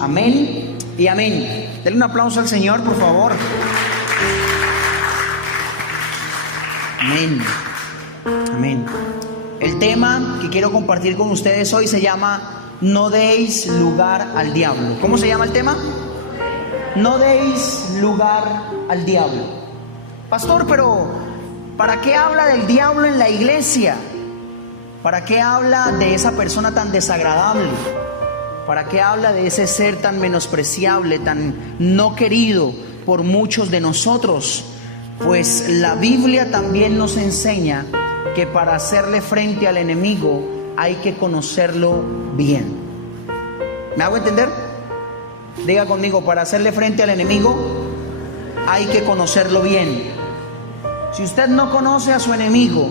Amén y amén. Denle un aplauso al Señor, por favor. Amén. Amén. El tema que quiero compartir con ustedes hoy se llama No deis lugar al diablo. ¿Cómo se llama el tema? No deis lugar al diablo. Pastor, pero ¿para qué habla del diablo en la iglesia? ¿Para qué habla de esa persona tan desagradable? ¿Para qué habla de ese ser tan menospreciable, tan no querido por muchos de nosotros? Pues la Biblia también nos enseña que para hacerle frente al enemigo hay que conocerlo bien. ¿Me hago entender? Diga conmigo, para hacerle frente al enemigo hay que conocerlo bien. Si usted no conoce a su enemigo,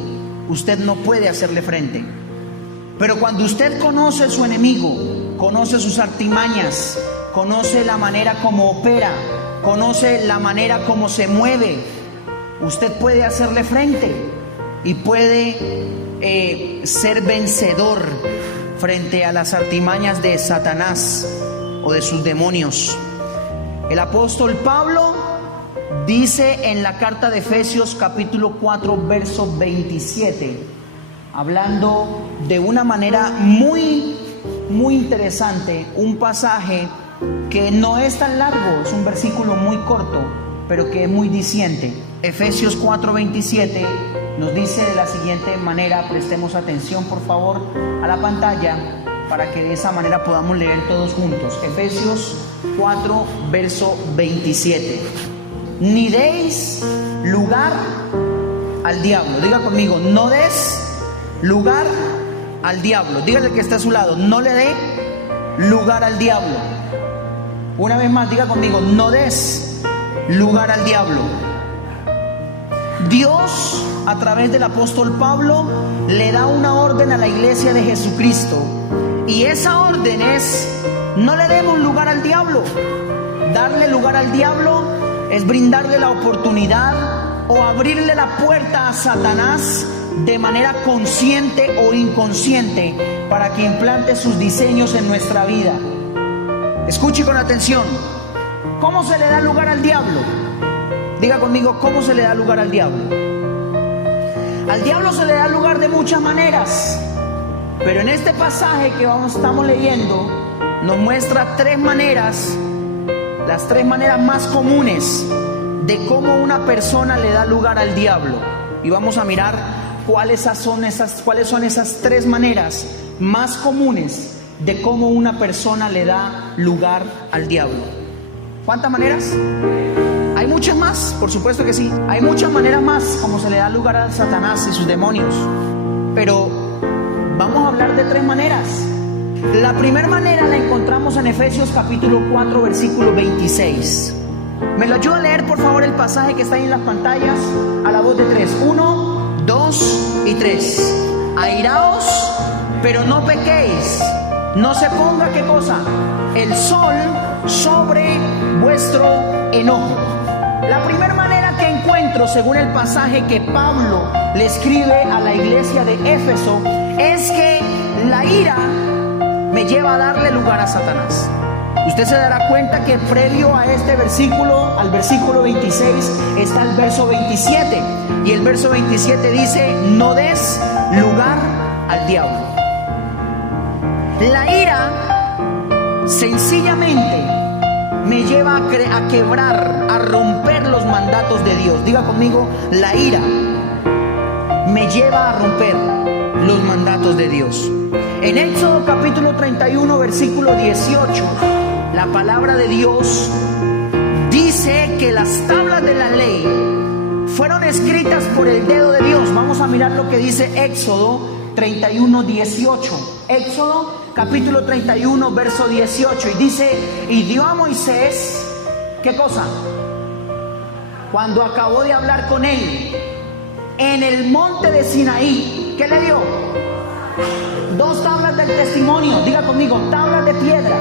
usted no puede hacerle frente. Pero cuando usted conoce a su enemigo, conoce sus artimañas, conoce la manera como opera, conoce la manera como se mueve, usted puede hacerle frente y puede ser vencedor frente a las artimañas de Satanás o de sus demonios. El apóstol Pablo dice en la carta de Efesios capítulo 4 verso 27, hablando de una manera muy interesante, un pasaje que no es tan largo, es un versículo muy corto, pero que es muy diciente. Efesios 4:27 nos dice de la siguiente manera, prestemos atención por favor a la pantalla para que de esa manera podamos leer todos juntos. Efesios 4 verso 27. Ni deis lugar al diablo. Diga conmigo, no des lugar al diablo. Dígale que está a su lado, no le dé lugar al diablo. Una vez más, diga conmigo, no des lugar al diablo. Dios, a través del apóstol Pablo, le da una orden a la iglesia de Jesucristo. Y esa orden es, no le demos lugar al diablo. Darle lugar al diablo es brindarle la oportunidad o abrirle la puerta a Satanás de manera consciente o inconsciente para que implante sus diseños en nuestra vida. Escuche con atención. ¿Cómo se le da lugar al diablo? Diga conmigo, ¿cómo se le da lugar al diablo? Al diablo se le da lugar de muchas maneras, pero en este pasaje que estamos leyendo nos muestra tres maneras, las tres maneras más comunes de cómo una persona le da lugar al diablo. Y vamos a mirar cuáles son esas tres maneras más comunes de cómo una persona le da lugar al diablo. ¿Cuántas maneras? Hay muchas más, por supuesto que sí. Hay muchas maneras más como se le da lugar a Satanás y sus demonios. Pero vamos a hablar de tres maneras. La primera manera la encontramos en Efesios capítulo 4 versículo 26. ¿Me lo ayuda a leer por favor el pasaje que está ahí en las pantallas? A la voz de tres. 1, 2 y 3. Airaos, pero no pequéis. No se ponga, ¿qué cosa? El sol sobre vuestro enojo. La primera manera que encuentro, según el pasaje que Pablo le escribe a la iglesia de Éfeso, es que la ira me lleva a darle lugar a Satanás. Usted se dará cuenta que previo a este versículo, al versículo 26, está el verso 27. Y el verso 27 dice, no des lugar al diablo. La ira sencillamente me lleva a quebrar, a romper los mandatos de Dios. Diga conmigo, la ira me lleva a romper los mandatos de Dios. En Éxodo capítulo 31 versículo 18, la palabra de Dios dice que las tablas de la ley fueron escritas por el dedo de Dios. Vamos a mirar lo que dice Éxodo 31, 18. Éxodo capítulo 31 verso 18, y dice, y dio a Moisés, ¿qué cosa? Cuando acabó de hablar con él en el monte de Sinaí, ¿qué le dio? 2 tablas del testimonio. Diga conmigo, tablas de piedra,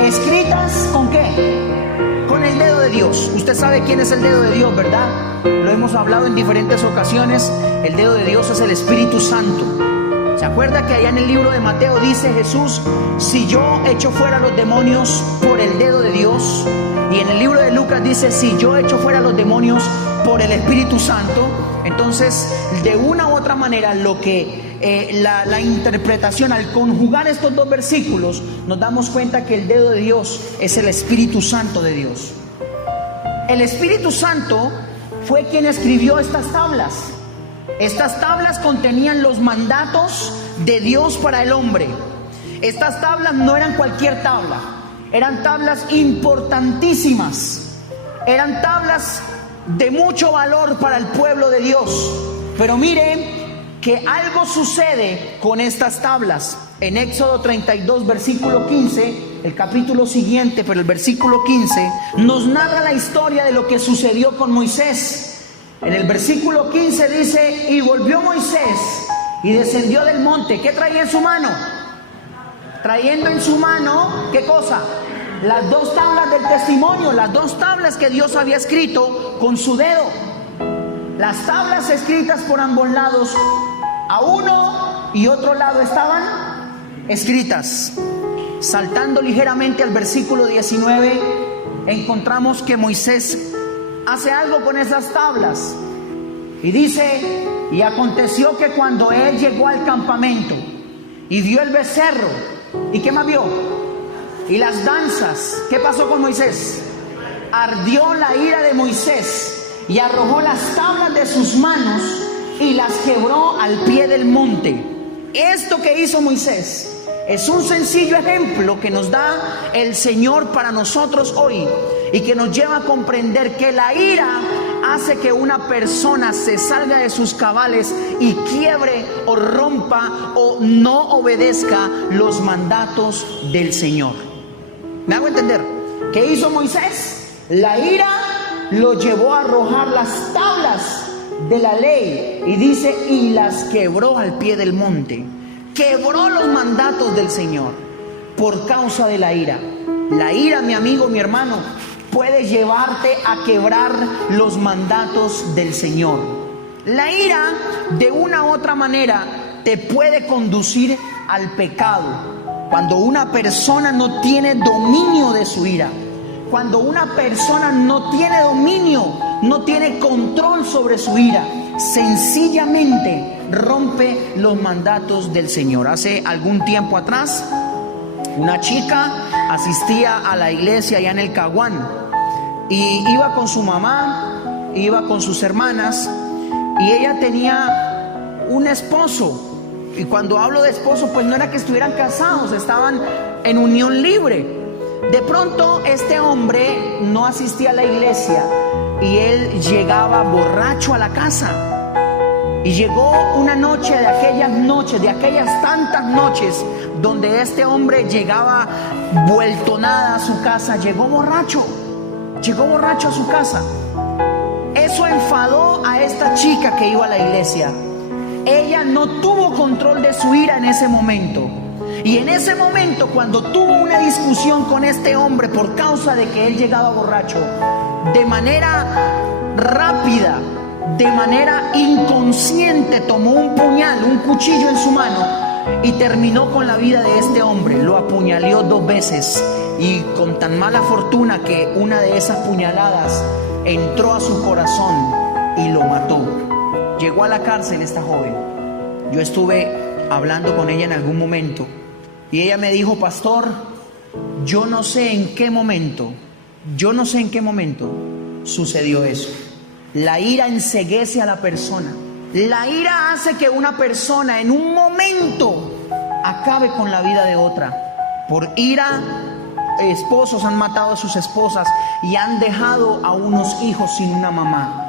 escritas ¿con qué? Con el dedo de Dios. Usted sabe quién es el dedo de Dios, ¿verdad? Lo hemos hablado en diferentes ocasiones. El dedo de Dios es el Espíritu Santo. ¿Se acuerda que allá en el libro de Mateo dice Jesús, si yo echo fuera los demonios por el dedo de Dios? Y en el libro de Lucas dice, si yo echo fuera los demonios por el Espíritu Santo. Entonces, de una u otra manera, lo que la interpretación, al conjugar estos dos versículos, nos damos cuenta que el dedo de Dios es el Espíritu Santo de Dios. El Espíritu Santo fue quien escribió estas tablas. Estas tablas contenían los mandatos de Dios para el hombre. Estas tablas no eran cualquier tabla, eran tablas importantísimas, eran tablas de mucho valor para el pueblo de Dios. Pero mire que algo sucede con estas tablas. En Éxodo 32, versículo 15, el capítulo siguiente, pero el versículo 15, nos narra la historia de lo que sucedió con Moisés. En el versículo 15 dice, y volvió Moisés y descendió del monte. ¿Qué traía en su mano? Trayendo en su mano, ¿qué cosa? Las dos tablas del testimonio, las dos tablas que Dios había escrito con su dedo. Las tablas escritas por ambos lados, a uno y otro lado estaban escritas. Saltando ligeramente al versículo 19, encontramos que Moisés hace algo con esas tablas. Y dice, y aconteció que cuando él llegó al campamento y vio el becerro, ¿y qué más vio? Y las danzas, ¿qué pasó con Moisés? Ardió la ira de Moisés y arrojó las tablas de sus manos y las quebró al pie del monte. Esto que hizo Moisés es un sencillo ejemplo que nos da el Señor para nosotros hoy y que nos lleva a comprender que la ira hace que una persona se salga de sus cabales y quiebre o rompa o no obedezca los mandatos del Señor. ¿Me hago entender? ¿Qué hizo Moisés? La ira lo llevó a arrojar las tablas de la ley y dice, y las quebró al pie del monte. Quebró los mandatos del Señor por causa de la ira. La ira, mi amigo, mi hermano, puede llevarte a quebrar los mandatos del Señor. La ira, de una u otra manera, te puede conducir al pecado. Cuando una persona no tiene dominio de su ira, cuando una persona no tiene dominio, no tiene control sobre su ira, sencillamente rompe los mandatos del Señor. Hace algún tiempo atrás, una chica asistía a la iglesia allá en el Caguán y iba con su mamá, iba con sus hermanas, y ella tenía un esposo. Y cuando hablo de esposo, pues no era que estuvieran casados, estaban en unión libre. De pronto este hombre no asistía a la iglesia y él llegaba borracho a la casa. Y llegó una noche de aquellas tantas noches donde este hombre llegaba vuelto nada a su casa, llegó borracho a su casa. Eso enfadó a esta chica que iba a la iglesia. Ella no tuvo control de su ira en ese momento. Y en ese momento, cuando tuvo una discusión con este hombre por causa de que él llegaba borracho, de manera rápida, de manera inconsciente, tomó un puñal, un cuchillo en su mano y terminó con la vida de este hombre. Lo apuñaló 2 veces y con tan mala fortuna que una de esas puñaladas entró a su corazón y lo mató. Llegó a la cárcel esta joven. Yo estuve hablando con ella en algún momento y ella me dijo, pastor, yo no sé en qué momento sucedió eso. La ira enceguece a la persona. La ira hace que una persona en un momento acabe con la vida de otra. Por ira, esposos han matado a sus esposas y han dejado a unos hijos sin una mamá.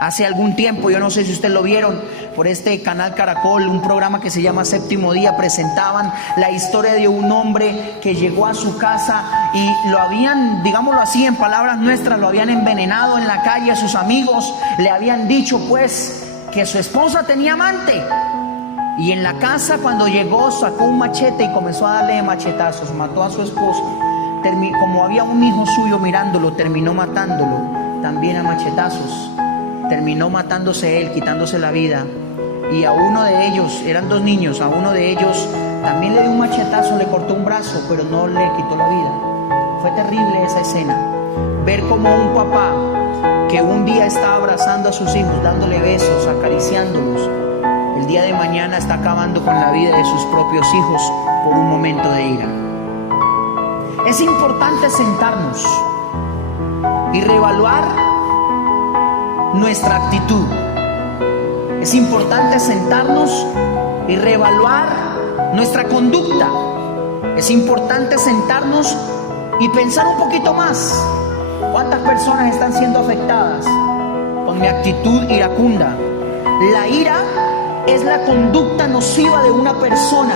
Hace algún tiempo, yo no sé si ustedes lo vieron, por este canal Caracol, un programa que se llama Séptimo Día, presentaban la historia de un hombre que llegó a su casa y lo habían, digámoslo así, en palabras nuestras, lo habían envenenado en la calle. A sus amigos le habían dicho pues que su esposa tenía amante. Y en la casa, cuando llegó, sacó un machete y comenzó a darle machetazos, mató a su esposo. Como había un hijo suyo mirándolo, terminó matándolo también a machetazos. Terminó matándose él, quitándose la vida. y a uno de ellos, eran 2 niños, a uno de ellos también le dio un machetazo, le cortó un brazo, pero no le quitó la vida. Fue terrible esa escena, ver como un papá que un día está abrazando a sus hijos, dándole besos, acariciándolos, el día de mañana está acabando con la vida de sus propios hijos por un momento de ira. Es importante sentarnos y reevaluar nuestra actitud. Es importante sentarnos y reevaluar nuestra conducta. Es importante sentarnos y pensar un poquito más. ¿Cuántas personas están siendo afectadas con mi actitud iracunda? La ira es la conducta nociva de una persona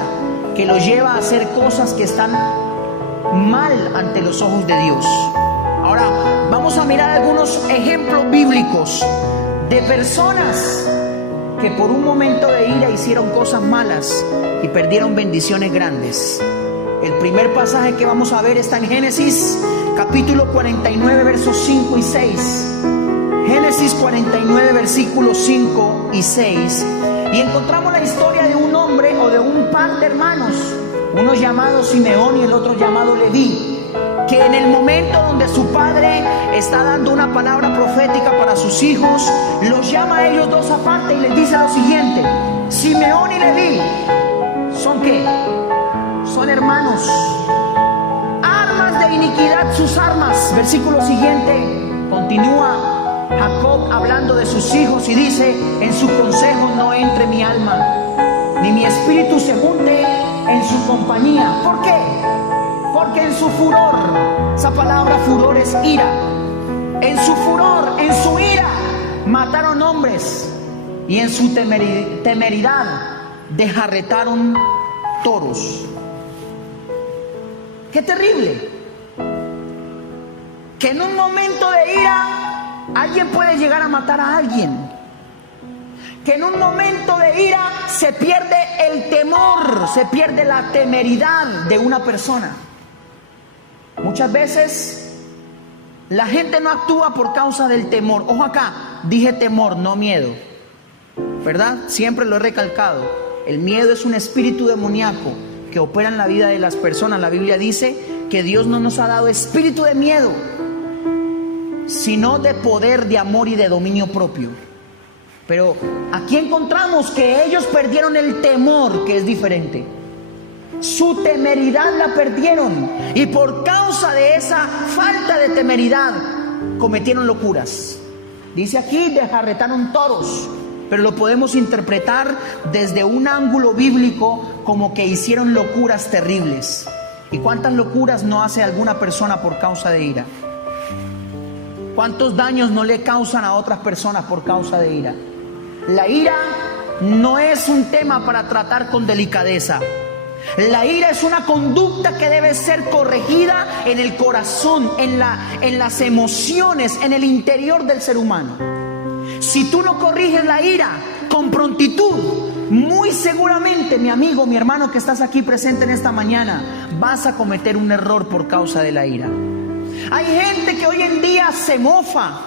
que lo lleva a hacer cosas que están mal ante los ojos de Dios. Ahora vamos a mirar algunos ejemplos bíblicos de personas que por un momento de ira hicieron cosas malas y perdieron bendiciones grandes. El primer pasaje que vamos a ver está en Génesis capítulo 49 versos 5 y 6. Génesis 49 versículos 5 y 6. Y encontramos la historia de un hombre o de un par de hermanos, uno llamado Simeón y el otro llamado Leví, que en el momento donde su padre está dando una palabra profética para sus hijos, los llama a ellos dos aparte y les dice lo siguiente: Simeón y Leví, ¿son qué? Son hermanos. Armas de iniquidad sus armas. Versículo siguiente, continúa Jacob hablando de sus hijos y dice: en su consejo no entre mi alma, ni mi espíritu se junte en su compañía. ¿Por qué? Porque en su furor, esa palabra furor es ira, en su furor, en su ira, mataron hombres, y en su temeridad desjarretaron toros. ¡Qué terrible! Que en un momento de ira alguien puede llegar a matar a alguien. Que en un momento de ira se pierde el temor, se pierde la temeridad de una persona. Muchas veces la gente no actúa por causa del temor. Ojo acá, dije temor, no miedo, ¿verdad? Siempre lo he recalcado. El miedo es un espíritu demoníaco que opera en la vida de las personas. La Biblia dice que Dios no nos ha dado espíritu de miedo, sino de poder, de amor y de dominio propio. Pero aquí encontramos que ellos perdieron el temor, que es diferente. Su temeridad la perdieron, y por causa de esa falta de temeridad cometieron locuras. Dice aquí, desjarretaron toros, pero lo podemos interpretar desde un ángulo bíblico como que hicieron locuras terribles. ¿Y cuántas locuras no hace alguna persona por causa de ira? ¿Cuántos daños no le causan a otras personas por causa de ira? La ira no es un tema para tratar con delicadeza. La ira es una conducta que debe ser corregida en el corazón, en las emociones, en el interior del ser humano. Si tú no corriges la ira con prontitud, muy seguramente, mi amigo, mi hermano que estás aquí presente en esta mañana, vas a cometer un error por causa de la ira. Hay gente que hoy en día se mofa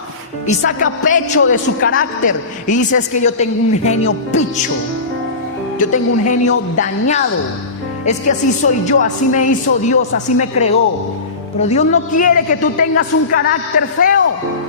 y saca pecho de su carácter y dice: es que yo tengo un genio picho, yo tengo un genio dañado, es que así soy yo, así me hizo Dios, así me creó. Pero Dios no quiere que tú tengas un carácter feo.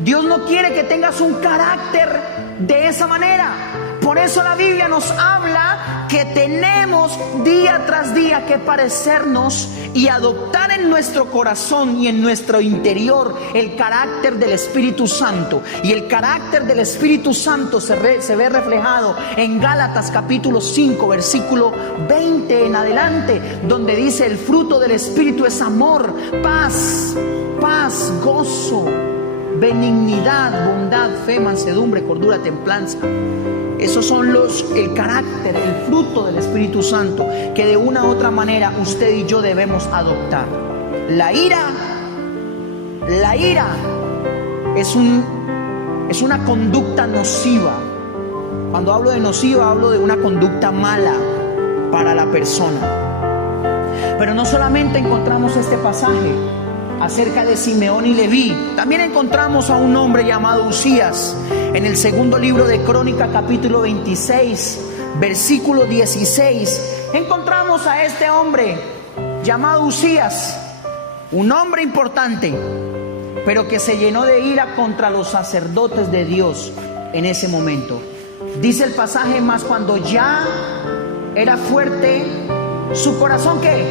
Dios no quiere que tengas un carácter de esa manera. Por eso la Biblia nos habla que tenemos día tras día que parecernos y adoptar en nuestro corazón y en nuestro interior el carácter del Espíritu Santo. Y el carácter del Espíritu Santo se ve reflejado en Gálatas capítulo 5 versículo 20 en adelante, donde dice: el fruto del Espíritu es amor, paz, gozo, benignidad, bondad, fe, mansedumbre, cordura, templanza. Esos son el carácter, el fruto del Espíritu Santo que de una u otra manera usted y yo debemos adoptar. La ira es una conducta nociva. Cuando hablo de nociva, hablo de una conducta mala para la persona. Pero no solamente encontramos este pasaje. acerca de Simeón y Leví. También encontramos a un hombre llamado Uzías en el segundo libro de Crónica, capítulo 26, versículo 16. Encontramos a este hombre llamado Uzías, un hombre importante, pero que se llenó de ira contra los sacerdotes de Dios en ese momento. Dice el pasaje: más cuando ya era fuerte, su corazón ¿qué?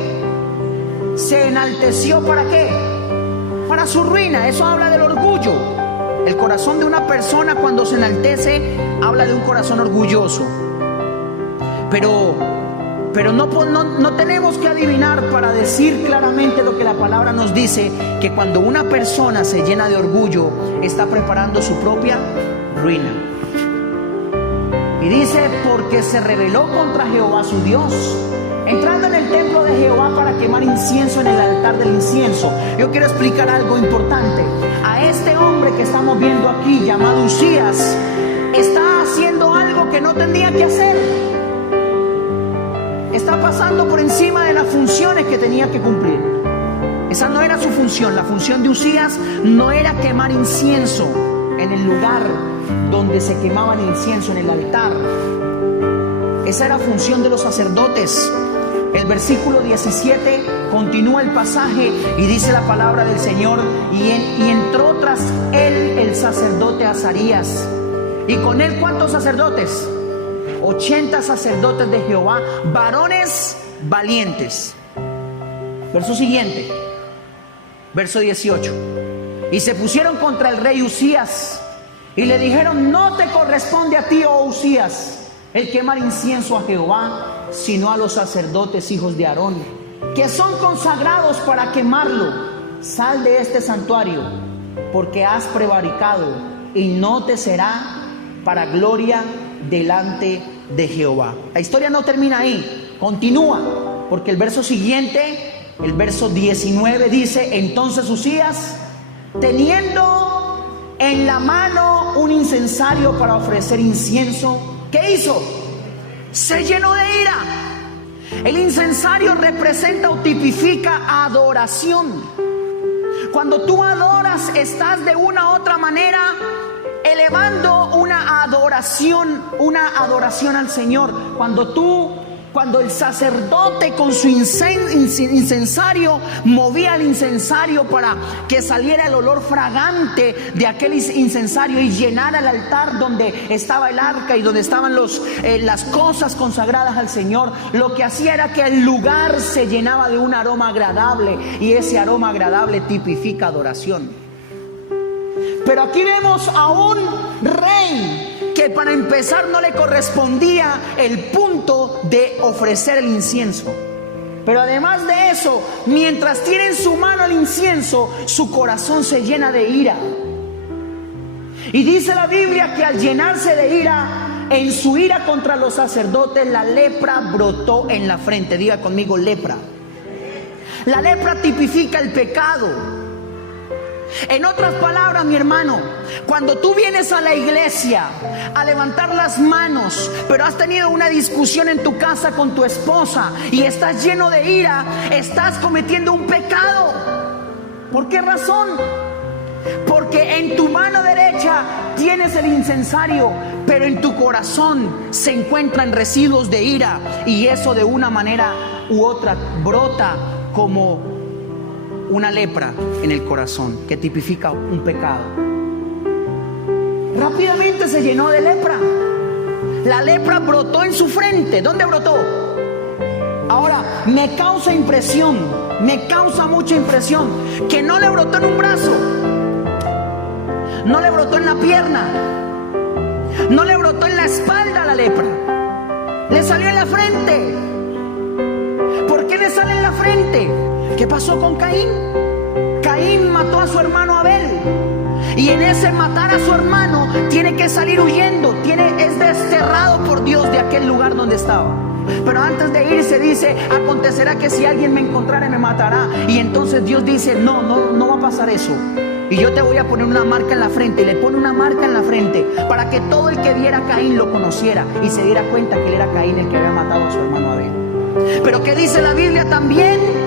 Se enalteció. ¿Para qué? Para su ruina. Eso habla del orgullo. El corazón de una persona, cuando se enaltece, habla de un corazón orgulloso. Pero no tenemos que adivinar para decir claramente lo que la palabra nos dice: que cuando una persona se llena de orgullo, está preparando su propia ruina. Y dice: porque se rebeló contra Jehová su Dios, entrando en el templo de Jehová para quemar incienso en el altar del incienso. Yo quiero explicar algo importante. A este hombre que estamos viendo aquí, llamado Uzías, está haciendo algo que no tendría que hacer. Está pasando por encima de las funciones que tenía que cumplir. Esa no era su función. La función de Uzías no era quemar incienso en el lugar donde se quemaban incienso, en el altar. Esa era función de los sacerdotes. El versículo 17 continúa el pasaje y dice la palabra del Señor: y entró tras él el sacerdote Azarías. ¿Y con él cuántos sacerdotes? 80 sacerdotes de Jehová, varones valientes. Verso siguiente, verso 18. Y se pusieron contra el rey Uzías y le dijeron: no te corresponde a ti, oh Uzías, el quemar incienso a Jehová, sino a los sacerdotes hijos de Aarón, que son consagrados para quemarlo. Sal de este santuario, porque has prevaricado, y no te será para gloria delante de Jehová. La historia no termina ahí, continúa, porque el verso siguiente, el verso 19 dice: entonces Uzías, teniendo en la mano un incensario para ofrecer incienso, ¿qué hizo? Se llenó de ira. El incensario representa o tipifica adoración. Cuando tú adoras, estás de una u otra manera elevando una adoración al Señor. Cuando el sacerdote con su incensario movía el incensario para que saliera el olor fragante de aquel incensario y llenara el altar donde estaba el arca y donde estaban las cosas consagradas al Señor, lo que hacía era que el lugar se llenaba de un aroma agradable, y ese aroma agradable tipifica adoración. Pero aquí vemos a un rey que, para empezar, no le correspondía el punto de ofrecer el incienso. Pero además de eso, mientras tiene en su mano el incienso, su corazón se llena de ira. Y dice la Biblia que al llenarse de ira, en su ira contra los sacerdotes, la lepra brotó en la frente. Diga conmigo: lepra. La lepra tipifica el pecado. En otras palabras, mi hermano, cuando tú vienes a la iglesia a levantar las manos, pero has tenido una discusión en tu casa con tu esposa y estás lleno de ira, estás cometiendo un pecado. ¿Por qué razón? Porque en tu mano derecha tienes el incensario, pero en tu corazón se encuentran residuos de ira, y eso de una manera u otra brota como una lepra en el corazón, que tipifica un pecado. Rápidamente se llenó de lepra. La lepra brotó en su frente. ¿Dónde brotó? Ahora, me causa mucha impresión que no le brotó en un brazo, no le brotó en la pierna, no le brotó en la espalda la lepra, le salió en la frente. ¿Por qué le sale en la frente? ¿Qué pasó con Caín? Caín mató a su hermano Abel, y en ese matar a su hermano tiene que salir huyendo, es desterrado por Dios de aquel lugar donde estaba. Pero antes de irse dice: acontecerá que si alguien me encontrara me matará. Y entonces Dios dice: no va a pasar eso, y yo te voy a poner una marca en la frente. Y le pone una marca en la frente para que todo el que viera a Caín lo conociera y se diera cuenta que él era Caín el que había matado a su hermano Abel. Pero ¿qué dice la Biblia también?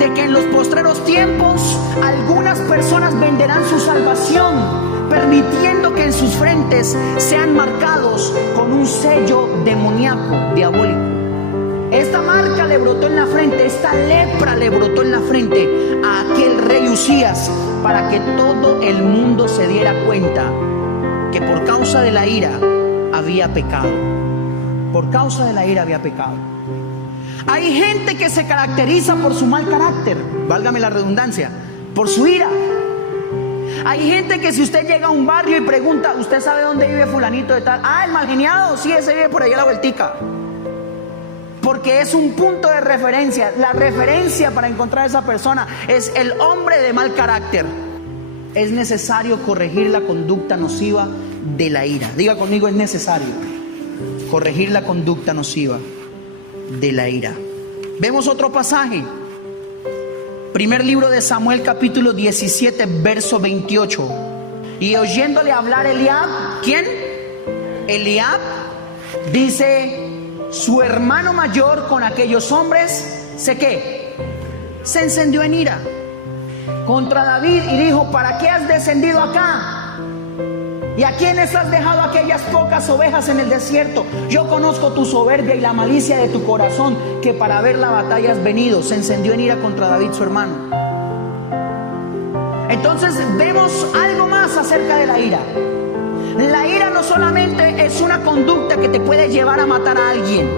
de que en los postreros tiempos algunas personas venderán su salvación, permitiendo que en sus frentes sean marcados con un sello demoníaco, diabólico. Esta marca le brotó en la frente, esta lepra le brotó en la frente a aquel rey Usías, para que todo el mundo se diera cuenta que por causa de la ira había pecado. Por causa de la ira había pecado. Hay gente que se caracteriza por su mal carácter, válgame la redundancia, por su ira. Hay gente que si usted llega a un barrio y pregunta, ¿usted sabe dónde vive fulanito de tal? Ah, el malgeniado, sí, ese vive por allá a la vueltica. Porque es un punto de referencia. La referencia para encontrar a esa persona es el hombre de mal carácter. Es necesario corregir la conducta nociva de la ira. Diga conmigo, es necesario corregir la conducta nociva de la ira. Vemos otro pasaje. Primer libro de Samuel, capítulo 17, verso 28. Y oyéndole hablar Eliab, ¿quién? Eliab, dice: su hermano mayor con aquellos hombres, se encendió en ira contra David y dijo: ¿para qué has descendido acá? ¿Y a quiénes has dejado aquellas pocas ovejas en el desierto? Yo conozco tu soberbia y la malicia de tu corazón, que para ver la batalla has venido. Se encendió en ira contra David, su hermano. Entonces vemos algo más acerca de la ira. La ira no solamente es una conducta que te puede llevar a matar a alguien,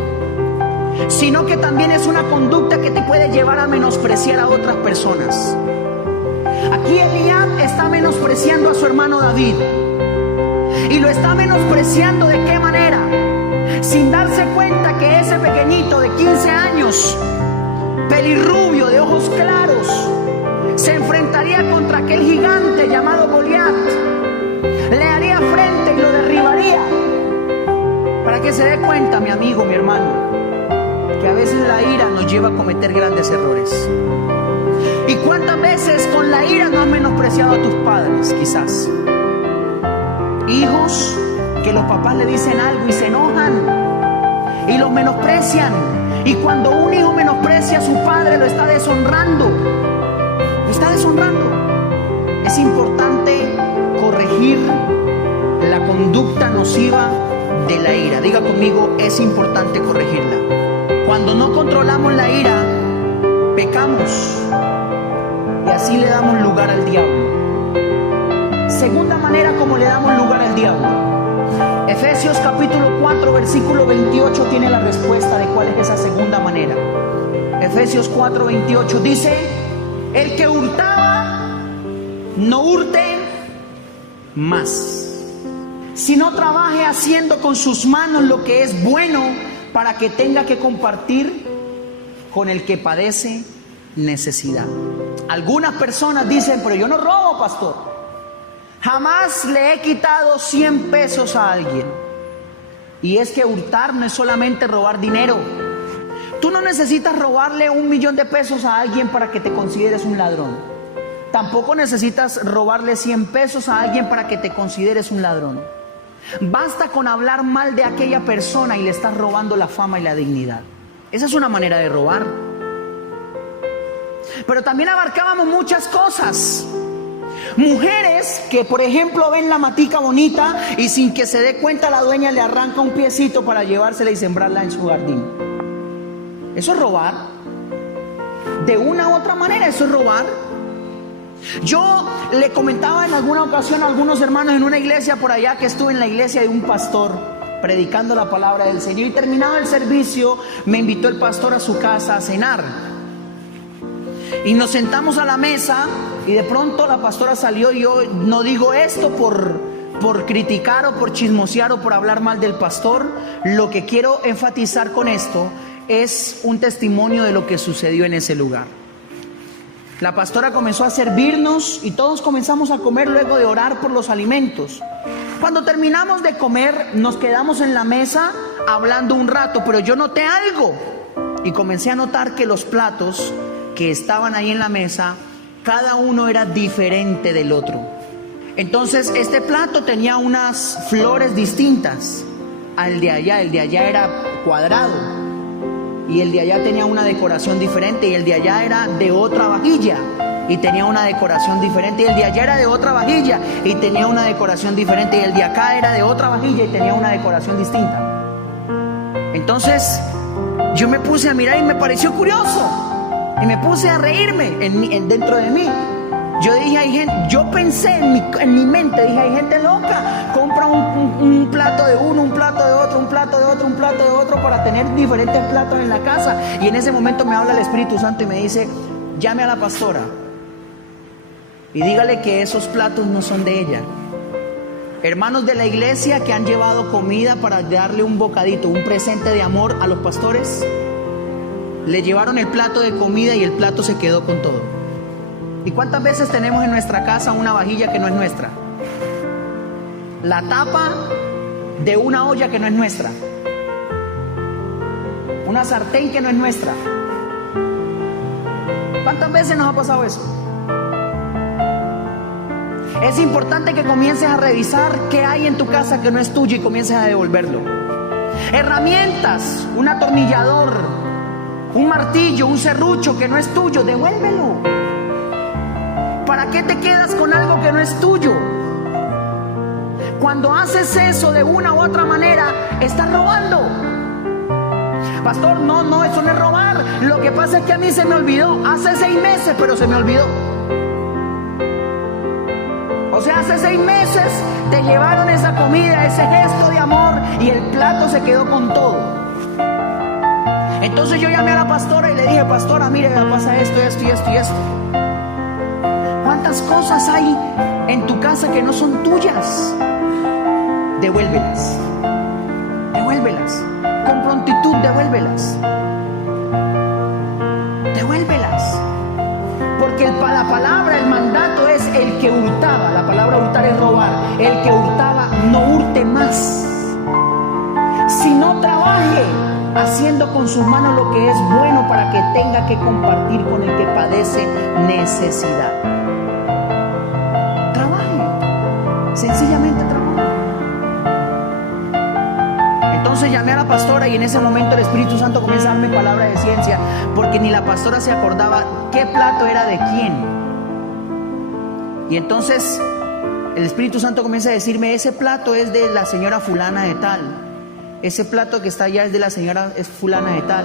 sino que también es una conducta que te puede llevar a menospreciar a otras personas. Aquí Eliab está menospreciando a su hermano David. Y lo está menospreciando ¿de qué manera? Sin darse cuenta que ese pequeñito de 15 años, pelirrubio, de ojos claros, se enfrentaría contra aquel gigante llamado Goliat. Le haría frente y lo derribaría. Para que se dé cuenta, mi amigo, mi hermano, que a veces la ira nos lleva a cometer grandes errores. ¿Y cuántas veces con la ira no has menospreciado a tus padres? Quizás hijos que los papás le dicen algo y se enojan y los menosprecian. Y cuando un hijo menosprecia a su padre, lo está deshonrando. Lo está deshonrando. Es importante corregir la conducta nociva de la ira. Diga conmigo, es importante corregirla. Cuando no controlamos la ira, pecamos y así le damos lugar al diablo. Segunda manera como le damos lugar al diablo. Efesios capítulo 4 versículo 28 tiene la respuesta de cuál es esa segunda manera. Efesios 4, 28 dice: el que hurtaba, no hurte más, sino trabaje haciendo con sus manos lo que es bueno, para que tenga que compartir con el que padece necesidad. Algunas personas dicen: pero yo no robo, pastor. Jamás le he quitado 100 pesos a alguien. Y es que hurtar no es solamente robar dinero. Tú no necesitas robarle 1 millón de pesos a alguien para que te consideres un ladrón. Tampoco necesitas robarle 100 pesos a alguien para que te consideres un ladrón. Basta con hablar mal de aquella persona y le estás robando la fama y la dignidad. Esa es una manera de robar. Pero también abarcábamos muchas cosas. Mujeres que, por ejemplo, ven la matica bonita y sin que se dé cuenta la dueña le arranca un piecito para llevársela y sembrarla en su jardín. Eso es robar. De una u otra manera, eso es robar. Yo le comentaba en alguna ocasión a algunos hermanos en una iglesia por allá, que estuve en la iglesia de un pastor predicando la palabra del Señor, y terminado el servicio me invitó el pastor a su casa a cenar. Y nos sentamos a la mesa y de pronto la pastora salió. Y yo no digo esto por criticar o por chismosear o por hablar mal del pastor. Lo que quiero enfatizar con esto es un testimonio de lo que sucedió en ese lugar. La pastora comenzó a servirnos y todos comenzamos a comer luego de orar por los alimentos. Cuando terminamos de comer, nos quedamos en la mesa hablando un rato, pero yo noté algo y comencé a notar que los platos que estaban ahí en la mesa, cada uno era diferente del otro. Entonces este plato tenía unas flores distintas al de allá. El de allá era cuadrado. y el de allá tenía una decoración diferente, y el de allá era de otra vajilla y tenía una decoración diferente, y el de allá era de otra vajilla y tenía una decoración diferente, y el de acá era de otra vajilla y tenía una decoración distinta. Entonces yo me puse a mirar y me pareció curioso, y me puse a reírme dentro de mí. Yo dije, hay gente, yo pensé en mi mente, dije, hay gente loca, compra un plato de uno, un plato de otro, un plato de otro, un plato de otro, para tener diferentes platos en la casa. Y en ese momento me habla el Espíritu Santo y me dice, llame a la pastora y dígale que esos platos no son de ella. Hermanos de la iglesia que han llevado comida para darle un bocadito, un presente de amor a los pastores, le llevaron el plato de comida y el plato se quedó con todo. ¿Y cuántas veces tenemos en nuestra casa una vajilla que no es nuestra? La tapa de una olla que no es nuestra. Una sartén que no es nuestra. ¿Cuántas veces nos ha pasado eso? Es importante que comiences a revisar qué hay en tu casa que no es tuyo y comiences a devolverlo. Herramientas, un atornillador, un martillo, un serrucho que no es tuyo, devuélvelo. ¿Para qué te quedas con algo que no es tuyo? Cuando haces eso de una u otra manera, estás robando. Pastor, no, eso no es robar. Lo que pasa es que a mí se me olvidó. Hace 6 meses, pero se me olvidó. O sea, hace 6 meses te llevaron esa comida, ese gesto de amor, y el plato se quedó con todo. Entonces yo llamé a la pastora y le dije, pastora, mire, me pasa esto, esto y esto y esto. ¿Cuántas cosas hay en tu casa que no son tuyas? Devuélvelas. Devuélvelas. Con prontitud, devuélvelas. Devuélvelas. Porque la palabra, el mandato es el que hurtaba. La palabra hurtar es robar. El que hurtaba, no hurte más. Si no trabaje haciendo con sus manos lo que es bueno para que tenga que compartir con el que padece necesidad. Sencillamente trabajo. Entonces llamé a la pastora y en ese momento el Espíritu Santo comienza a darme palabra de ciencia, porque ni la pastora se acordaba qué plato era de quién. Y entonces el Espíritu Santo comienza a decirme, ese plato es de la señora fulana de tal, ese plato que está allá es de la señora fulana de tal,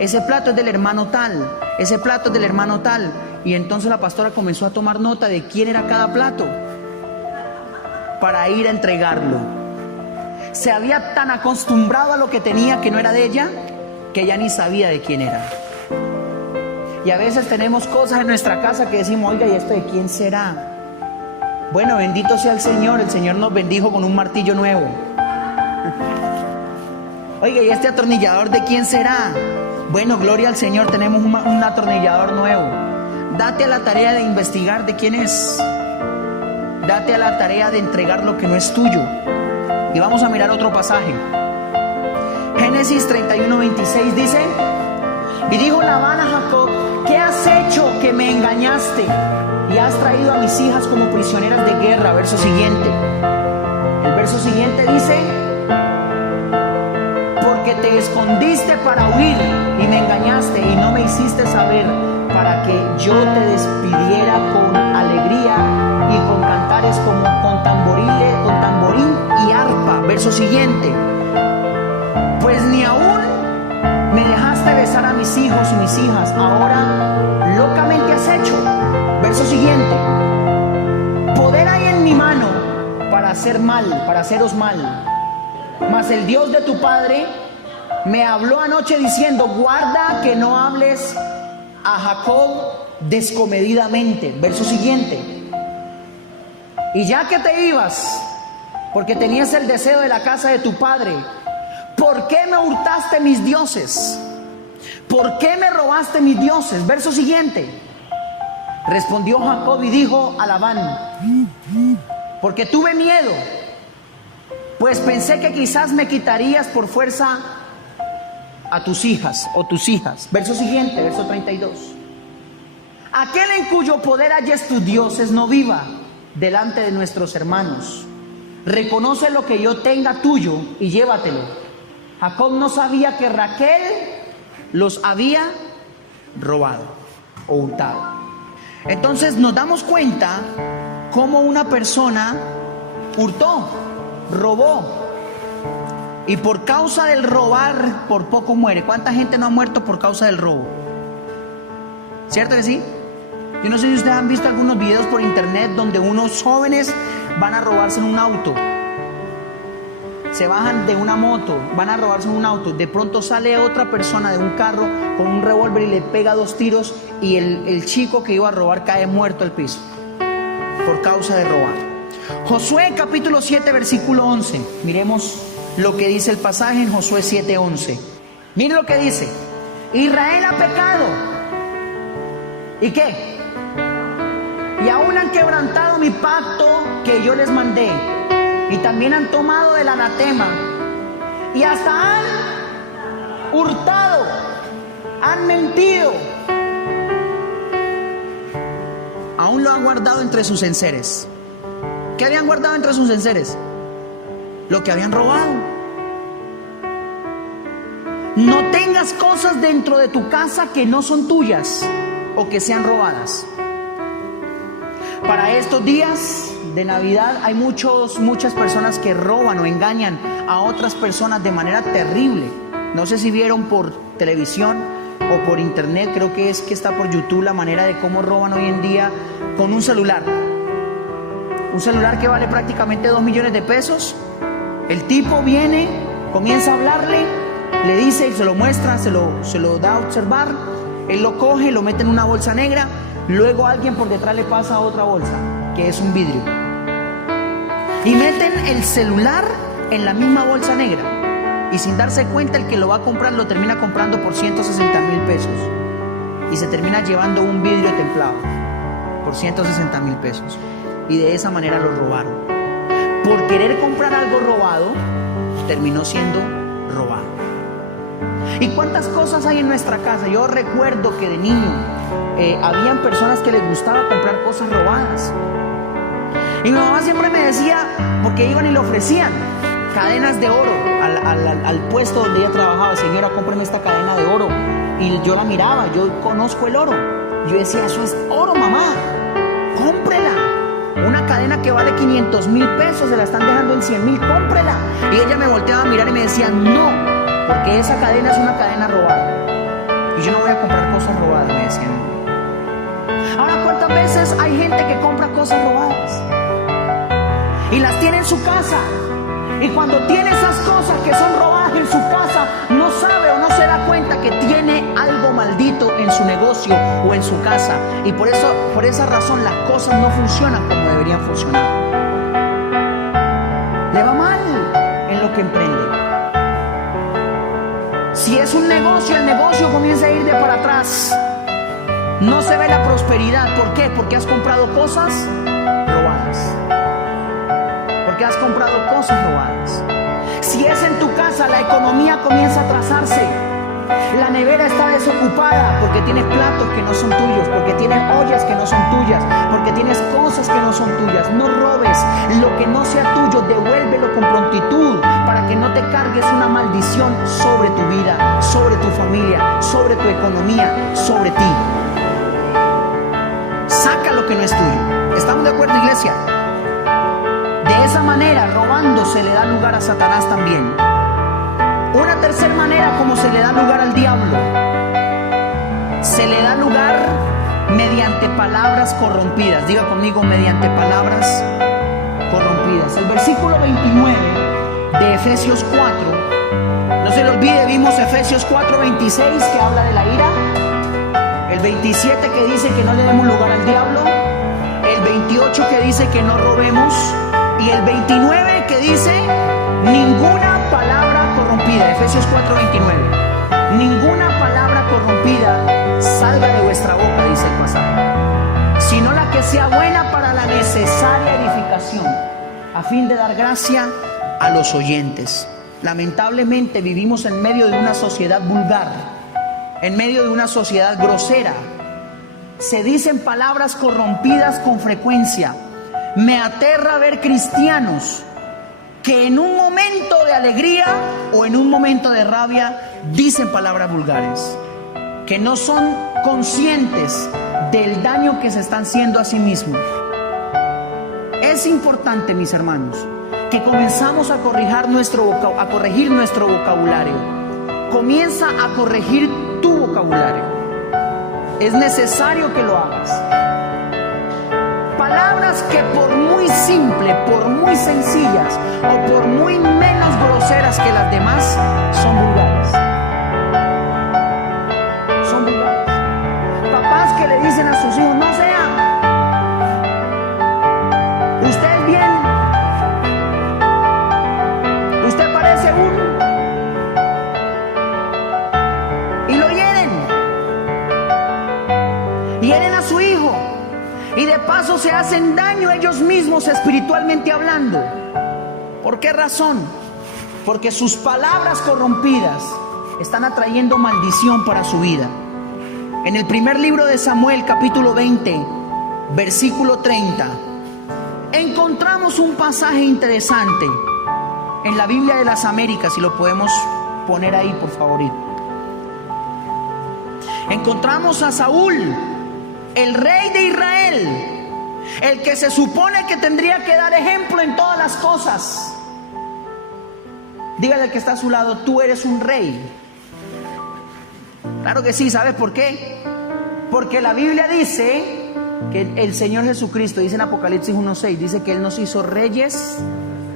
ese plato es del hermano tal, ese plato es del hermano tal. Y entonces la pastora comenzó a tomar nota de quién era cada plato para ir a entregarlo. Se había tan acostumbrado a lo que tenía que no era de ella, que ya ni sabía de quién era. Y a veces tenemos cosas en nuestra casa que decimos, oiga, ¿y esto de quién será? Bueno, bendito sea el Señor nos bendijo con un martillo nuevo. Oiga, ¿y este atornillador de quién será? Bueno, gloria al Señor, tenemos un atornillador nuevo. Date a la tarea de investigar de quién es. Date a la tarea de entregar lo que no es tuyo. Y vamos a mirar otro pasaje. Génesis 31:26 dice, y dijo Labán a Jacob, ¿qué has hecho que me engañaste y has traído a mis hijas como prisioneras de guerra? Verso siguiente. El verso siguiente dice, porque te escondiste para huir y me engañaste y no me hiciste saber, para que yo te despidiera con alegría y con cantares, como con tamborín y arpa. Verso siguiente. Pues ni aún me dejaste besar a mis hijos y mis hijas, ahora locamente has hecho. Verso siguiente. Poder hay en mi mano para hacer mal, para haceros mal. Mas el Dios de tu padre me habló anoche diciendo, guarda que no hables a Jacob descomedidamente. Verso siguiente. Y ya que te ibas, porque tenías el deseo de la casa de tu padre, ¿por qué me hurtaste mis dioses? ¿Por qué me robaste mis dioses? Verso siguiente. Respondió Jacob y dijo a Labán, porque tuve miedo, pues pensé que quizás me quitarías por fuerza a tus hijas o tus hijas. Verso siguiente, verso 32. Aquel en cuyo poder halles tus dioses no viva delante de nuestros hermanos. Reconoce lo que yo tenga tuyo y llévatelo. Jacob no sabía que Raquel los había robado o hurtado. Entonces nos damos cuenta cómo una persona hurtó, robó, y por causa del robar por poco muere. ¿Cuánta gente no ha muerto por causa del robo? ¿Cierto que sí? Yo no sé si ustedes han visto algunos videos por internet donde unos jóvenes van a robarse en un auto, se bajan de una moto, van a robarse en un auto, de pronto sale otra persona de un carro con un revólver y le pega 2 tiros y el chico que iba a robar cae muerto al piso por causa de robar. Josué capítulo 7 versículo 11, miremos lo que dice el pasaje en Josué 7:11. Mire lo que dice: Israel ha pecado. ¿Y qué? Y aún han quebrantado mi pacto que yo les mandé, y también han tomado del anatema, y hasta han hurtado, han mentido. Aún lo han guardado entre sus enseres. ¿Qué habían guardado entre sus enseres? Lo que habían robado. No tengas cosas dentro de tu casa que no son tuyas o que sean robadas. Para estos días de Navidad hay muchas personas que roban o engañan a otras personas de manera terrible. No sé si vieron por televisión o por internet, creo que está por YouTube la manera de cómo roban hoy en día con un celular. Un celular que vale prácticamente 2 millones de pesos. El tipo viene, comienza a hablarle, le dice, se lo muestra, se lo da a observar. Él lo coge, lo mete en una bolsa negra. Luego alguien por detrás le pasa a otra bolsa, que es un vidrio, y meten el celular en la misma bolsa negra, y sin darse cuenta el que lo va a comprar lo termina comprando por 160,000 pesos, y se termina llevando un vidrio templado por 160,000 pesos, y de esa manera lo robaron. Por querer comprar algo robado, terminó siendo robado. ¿Y cuántas cosas hay en nuestra casa? Yo recuerdo que de niño habían personas que les gustaba comprar cosas robadas. Y mi mamá siempre me decía, porque iban y le ofrecían cadenas de oro al puesto donde ella trabajaba: señora, cómpreme esta cadena de oro. Y yo la miraba, yo conozco el oro. Yo decía, eso es oro, mamá, cómprela. Una cadena que vale 500,000 pesos, se la están dejando en 100,000, cómprela. Y ella me volteaba a mirar y me decía, no, porque esa cadena es una cadena robada. Y yo no voy a comprar cosas robadas, me decían. Ahora, ¿cuántas veces hay gente que compra cosas robadas y las tiene en su casa? Y cuando tiene esas cosas que son robadas en su casa, no sabe o no se da cuenta que tiene algo maldito en su negocio o en su casa. Y por esa razón las cosas no funcionan como deberían funcionar. Le va mal en lo que emprende. Si es un negocio, el negocio comienza a ir de para atrás. No se ve la prosperidad. ¿Por qué? Porque has comprado cosas robadas. Porque has comprado cosas robadas. Si es en tu casa, la economía comienza a atrasarse. La nevera está desocupada porque tienes platos que no son tuyos, porque tienes ollas que no son tuyas, porque tienes cosas que no son tuyas. No robes. Lo que no sea tuyo, devuélvelo con prontitud para que no te cargues una maldición sobre tu vida, sobre tu familia, sobre tu economía, sobre ti. Saca lo que no es tuyo. ¿Estamos de acuerdo, iglesia? De esa manera, robando, se le da lugar a Satanás también. Una tercera manera como se le da lugar al diablo: se le da lugar mediante palabras corrompidas. Diga conmigo, mediante palabras corrompidas. El versículo 29 de Efesios 4, no se le olvide, vimos Efesios 4:26 que habla de la ira, el 27 que dice que no le demos lugar al diablo, el 28 que dice que no robemos, y el 29 que dice ninguna palabra corrompida. Efesios 4:29. Ninguna palabra corrompida salga de vuestra boca, dice el pasaje, sino la que sea buena para la necesaria edificación, a fin de dar gracia a los oyentes. Lamentablemente vivimos en medio de una sociedad vulgar, en medio de una sociedad grosera. Se dicen palabras corrompidas con frecuencia. Me aterra ver cristianos que en un momento de alegría o en un momento de rabia dicen palabras vulgares, que no son conscientes del daño que se están haciendo a sí mismos. Es importante, mis hermanos, que comenzamos a corregir nuestro vocabulario. Comienza a corregir tu vocabulario. Es necesario que lo hagas. Palabras que por muy simple, por muy sencillas o por muy menos groseras que las demás, son vulgares. Son vulgares. Papás que le dicen a sus hijos: no sean. Usted es bien. Usted parece uno. Y lo hieren. Hieren a su hijo. Y de paso se hacen daño ellos mismos espiritualmente hablando. ¿Por qué razón? Porque sus palabras corrompidas están atrayendo maldición para su vida. En el primer libro de Samuel, capítulo 20, versículo 30, encontramos un pasaje interesante en la Biblia de las Américas, si lo podemos poner ahí, por favor. Encontramos a Saúl, el rey de Israel, el que se supone que tendría que dar ejemplo en todas las cosas. Dígale al que está a su lado: tú eres un rey. Claro que sí. ¿Sabes por qué? Porque la Biblia dice que el Señor Jesucristo, dice en Apocalipsis 1:6, dice que Él nos hizo reyes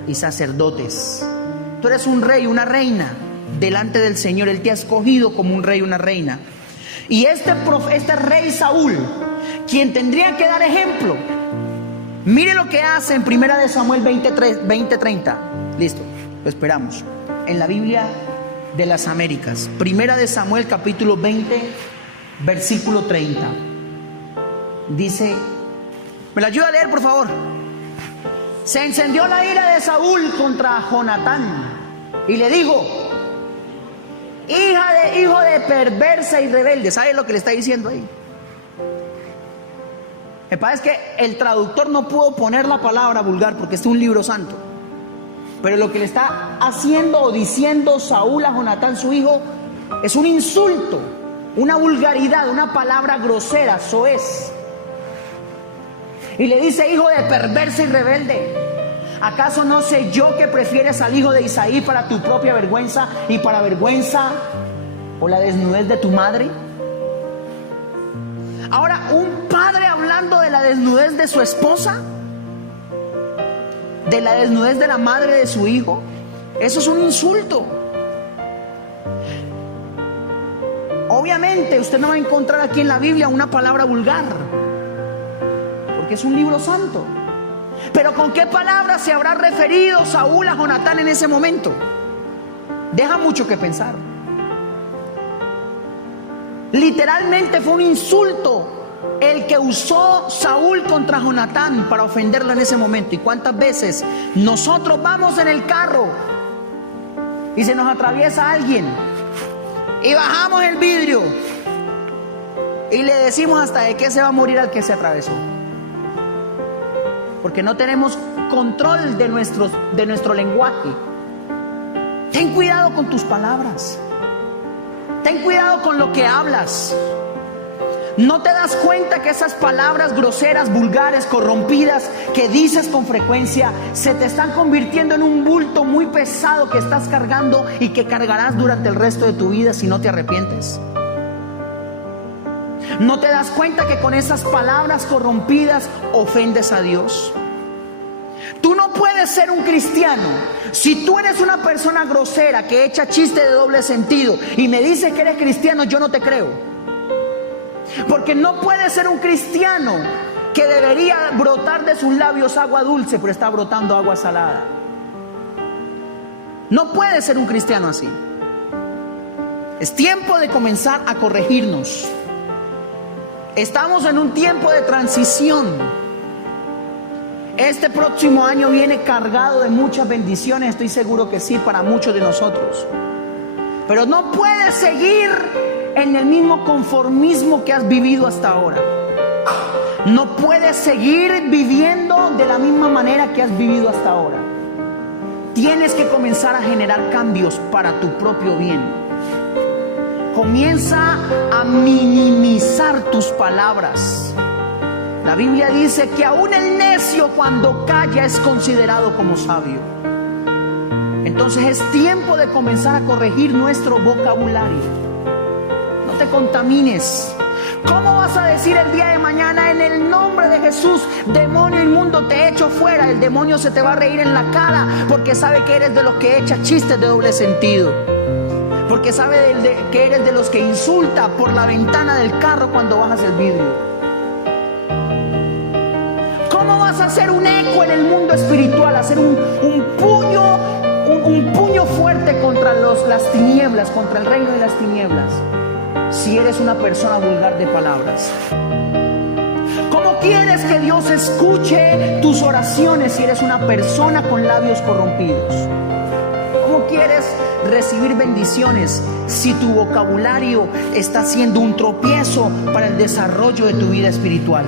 y sacerdotes. Tú eres un rey, una reina delante del Señor. Él te ha escogido como un rey, una reina. Y este rey Saúl, quien tendría que dar ejemplo, mire lo que hace en 1 Samuel 20:30. Listo, lo esperamos. En la Biblia de las Américas, 1 Samuel capítulo 20, versículo 30. Dice, ¿me la ayuda a leer, por favor? Se encendió la ira de Saúl contra Jonatán y le dijo: hijo de perversa y rebelde. ¿Sabe lo que le está diciendo ahí? Me parece que el traductor no pudo poner la palabra vulgar porque este es un libro santo. Pero lo que le está haciendo o diciendo Saúl a Jonatán, su hijo, es un insulto, una vulgaridad, una palabra grosera, soez. Y le dice: hijo de perversa y rebelde, ¿acaso no sé yo que prefieres al hijo de Isaí para tu propia vergüenza y para vergüenza o la desnudez de tu madre? Ahora, un padre hablando de la desnudez de su esposa, de la desnudez de la madre de su hijo, eso es un insulto. Obviamente usted no va a encontrar aquí en la Biblia una palabra vulgar, porque es un libro santo. Pero ¿con qué palabra se habrá referido Saúl a Jonatán en ese momento? Deja mucho que pensar. Literalmente fue un insulto el que usó Saúl contra Jonatán para ofenderlo en ese momento. ¿Y cuántas veces nosotros vamos en el carro y se nos atraviesa alguien y bajamos el vidrio y le decimos hasta de qué se va a morir al que se atravesó? Porque no tenemos control de nuestro lenguaje. Ten cuidado con tus palabras. Ten cuidado con lo que hablas. ¿No te das cuenta que esas palabras groseras, vulgares, corrompidas que dices con frecuencia se te están convirtiendo en un bulto muy pesado que estás cargando y que cargarás durante el resto de tu vida si no te arrepientes? ¿No te das cuenta que con esas palabras corrompidas ofendes a Dios? Tú no puedes ser un cristiano si tú eres una persona grosera que echa chiste de doble sentido y me dices que eres cristiano. Yo no te creo. Porque no puedes ser un cristiano que debería brotar de sus labios agua dulce, pero está brotando agua salada. No puedes ser un cristiano así. Es tiempo de comenzar a corregirnos. Estamos en un tiempo de transición. Este próximo año viene cargado de muchas bendiciones, estoy seguro que sí, para muchos de nosotros. Pero no puedes seguir en el mismo conformismo que has vivido hasta ahora. No puedes seguir viviendo de la misma manera que has vivido hasta ahora. tienes que comenzar a generar cambios para tu propio bien. Comienza a minimizar tus palabras. La Biblia dice que aún el necio cuando calla es considerado como sabio. Entonces es tiempo de comenzar a corregir nuestro vocabulario. No te contamines. ¿Cómo vas a decir el día de mañana: en el nombre de Jesús, demonio inmundo, te echo fuera? El demonio se te va a reír en la cara porque sabe que eres de los que echa chistes de doble sentido, porque sabe que eres de los que insulta por la ventana del carro cuando bajas el vidrio. ¿Cómo vas a hacer un eco en el mundo espiritual? Hacer un puño fuerte contra las tinieblas, contra el reino de las tinieblas, si eres una persona vulgar de palabras. ¿Cómo quieres que Dios escuche tus oraciones si eres una persona con labios corrompidos? ¿Cómo quieres recibir bendiciones si tu vocabulario está siendo un tropiezo para el desarrollo de tu vida espiritual?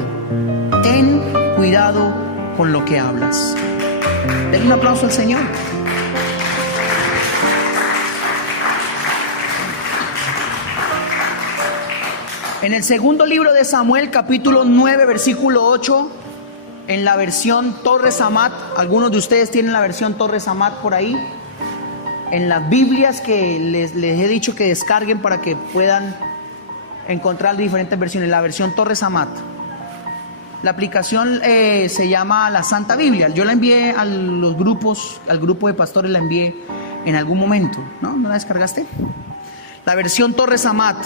Ten cuidado con lo que hablas. Denle un aplauso al Señor. En el segundo libro de Samuel, capítulo 9, versículo 8, en la versión Torres Amat, algunos de ustedes tienen la versión Torres Amat por ahí, en las Biblias que les he dicho que descarguen para que puedan encontrar diferentes versiones, la versión Torres Amat. La aplicación se llama la Santa Biblia. Yo la envié a los grupos, al grupo de pastores la envié en algún momento. ¿No? ¿No la descargaste? La versión Torres Amat.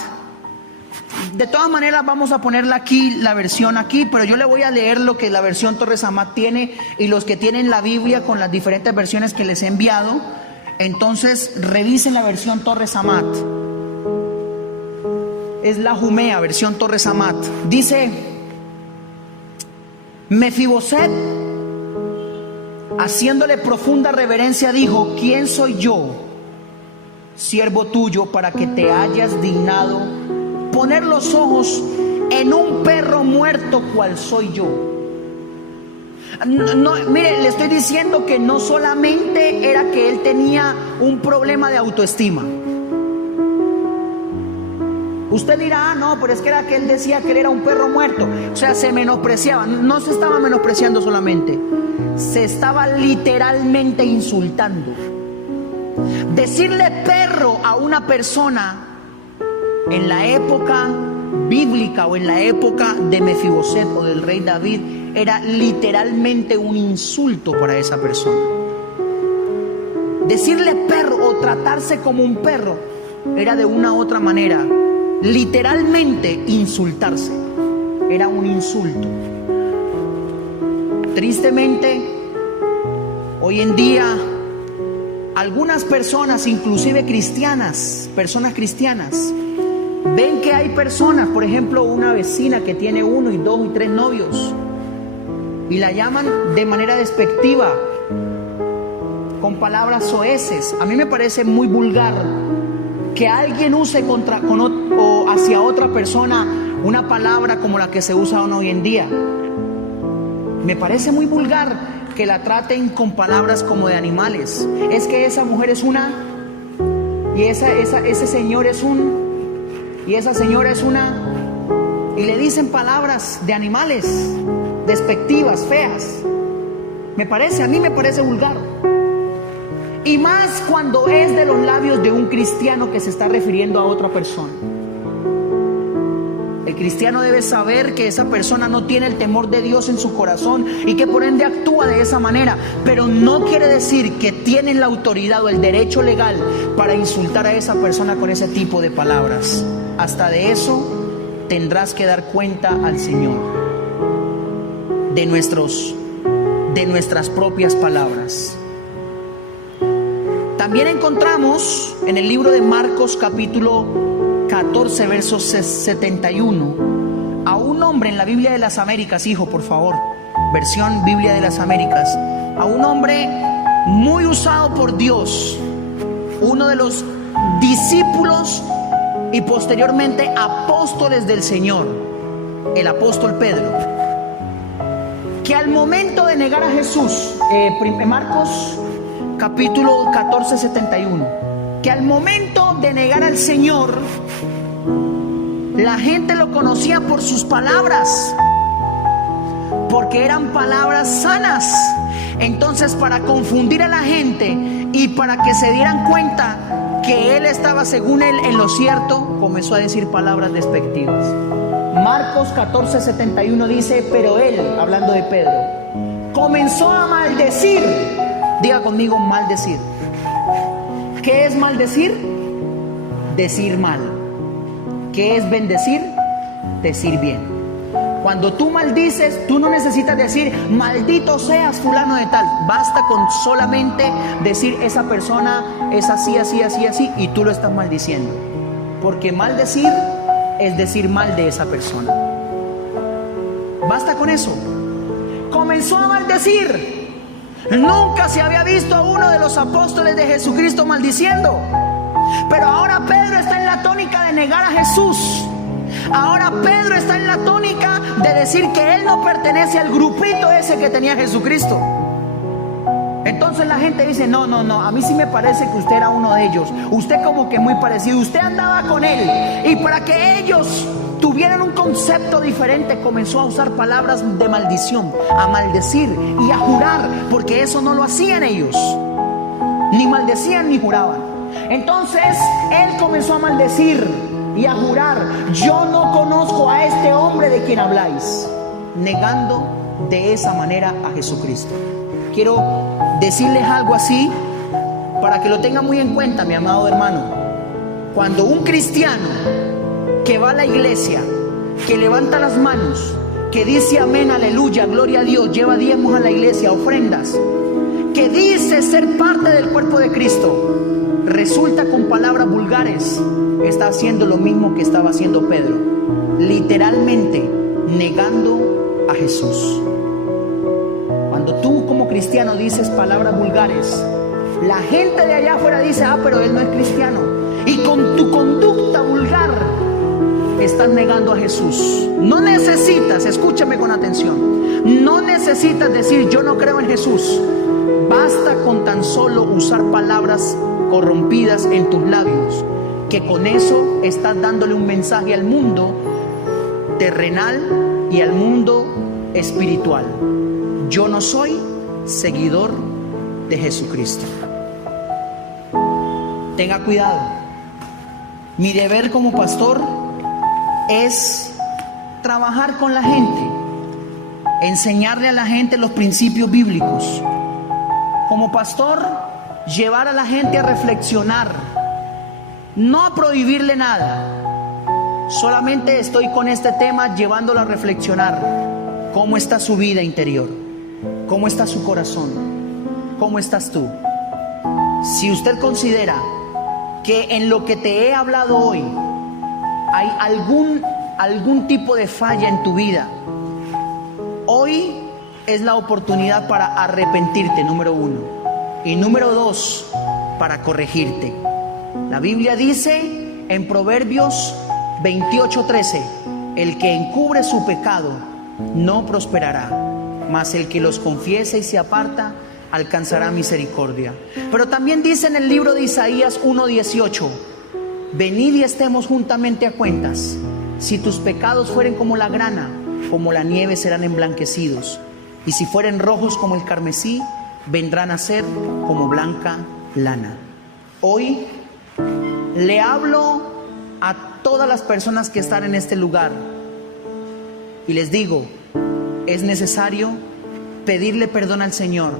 De todas maneras vamos a ponerla aquí, la versión aquí, pero yo le voy a leer lo que la versión Torres Amat tiene, y los que tienen la Biblia con las diferentes versiones que les he enviado, entonces revisen la versión Torres Amat. Es la Jumea, versión Torres Amat. Dice: Mefiboset, haciéndole profunda reverencia, dijo: ¿quién soy yo, siervo tuyo, para que te hayas dignado poner los ojos en un perro muerto cual soy yo? No, mire, le estoy diciendo que no solamente era que él tenía un problema de autoestima. Usted dirá: no, pero es que era que él decía que él era un perro muerto. O sea, se menospreciaba. No se estaba menospreciando solamente, se estaba literalmente insultando. Decirle perro a una persona en la época bíblica o en la época de Mefiboset o del rey David era literalmente un insulto para esa persona. Decirle perro o tratarse como un perro era de una u otra manera literalmente insultarse. Era un insulto. Tristemente, hoy en día algunas personas, inclusive cristianas, personas cristianas, ven que hay personas, por ejemplo, una vecina que tiene 1 y 2 y 3 novios, y la llaman de manera despectiva, con palabras soeces. A mí me parece muy vulgar que alguien use o hacia otra persona una palabra como la que se usa hoy en día. Me parece muy vulgar que la traten con palabras como de animales. Es que esa mujer es una, y ese señor es y esa señora es una, y le dicen palabras de animales, despectivas, feas. A mí me parece vulgar. Y más cuando es de los labios de un cristiano que se está refiriendo a otra persona. El cristiano debe saber que esa persona no tiene el temor de Dios en su corazón y que por ende actúa de esa manera, pero no quiere decir que tienen la autoridad o el derecho legal para insultar a esa persona con ese tipo de palabras. Hasta de eso tendrás que dar cuenta al Señor, de nuestras propias palabras. También encontramos en el libro de Marcos capítulo 14 versos 71 a un hombre en la Biblia de las Américas, hijo, por favor, versión Biblia de las Américas, a un hombre muy usado por Dios, uno de los discípulos y posteriormente apóstoles del Señor, el apóstol Pedro, que al momento de negar a Jesús, Marcos capítulo 14, 71, que al momento de negar al Señor, la gente lo conocía por sus palabras, porque eran palabras sanas. Entonces, para confundir a la gente y para que se dieran cuenta que él estaba, según él, en lo cierto, comenzó a decir palabras despectivas. Marcos 14, 71 dice: pero él, hablando de Pedro, comenzó a maldecir. Diga conmigo, maldecir. ¿Qué es maldecir? Decir mal. ¿Qué es bendecir? Decir bien. Cuando tú maldices, tú no necesitas decir maldito seas fulano de tal. Basta con solamente decir esa persona es así, así, así, así, y tú lo estás maldiciendo. Porque maldecir es decir mal de esa persona. Basta con eso. Comenzó a maldecir. Nunca se había visto a uno de los apóstoles de Jesucristo maldiciendo. Pero ahora Pedro está en la tónica de negar a Jesús. Ahora Pedro está en la tónica de decir que él no pertenece al grupito ese que tenía Jesucristo. Entonces la gente dice: no, a mí sí me parece que usted era uno de ellos. Usted como que muy parecido, usted andaba con él. Y para que ellos tuvieran un concepto diferente, comenzó a usar palabras de maldición, a maldecir y a jurar, porque eso no lo hacían ellos. Ni maldecían ni juraban. Entonces él comenzó a maldecir y a jurar: yo no conozco a este hombre de quien habláis, negando de esa manera a Jesucristo. Quiero decirles algo así para que lo tengan muy en cuenta, mi amado hermano. Cuando un cristiano que va a la iglesia, que levanta las manos, que dice amén, aleluya, gloria a Dios, lleva diezmos a la iglesia, ofrendas, que dice ser parte del cuerpo de Cristo, resulta con palabras vulgares, está haciendo lo mismo que estaba haciendo Pedro, literalmente negando a Jesús. Cuando tú como cristiano dices palabras vulgares, la gente de allá afuera dice: ah, pero él no es cristiano. Y con tu conducta vulgar estás negando a Jesús. No necesitas, escúchame con atención, no necesitas decir yo no creo en Jesús. Basta con tan solo usar palabras corrompidas en tus labios, que con eso estás dándole un mensaje al mundo terrenal y al mundo espiritual. Yo no soy seguidor de Jesucristo. Tenga cuidado. Mi deber como pastor es trabajar con la gente, enseñarle a la gente los principios bíblicos. Como pastor, llevar a la gente a reflexionar, no a prohibirle nada. Solamente estoy con este tema llevándolo a reflexionar. ¿Cómo está su vida interior? ¿Cómo está su corazón? ¿Cómo estás tú? Si usted considera que en lo que te he hablado hoy hay algún tipo de falla en tu vida, hoy es la oportunidad para arrepentirte, número 1. Y número 2, para corregirte. La Biblia dice en Proverbios 28:13: el que encubre su pecado no prosperará, mas el que los confiesa y se aparta alcanzará misericordia. Pero también dice en el libro de Isaías 1:18: venid y estemos juntamente a cuentas. Si tus pecados fueren como la grana, como la nieve serán emblanquecidos, y si fueren rojos como el carmesí, vendrán a ser como blanca lana. Hoy le hablo a todas las personas que están en este lugar y les digo: es necesario pedirle perdón al Señor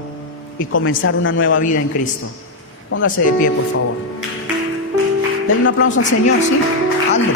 y comenzar una nueva vida en Cristo. Póngase de pie, por favor. Denle un aplauso al Señor, ¿sí? Ande.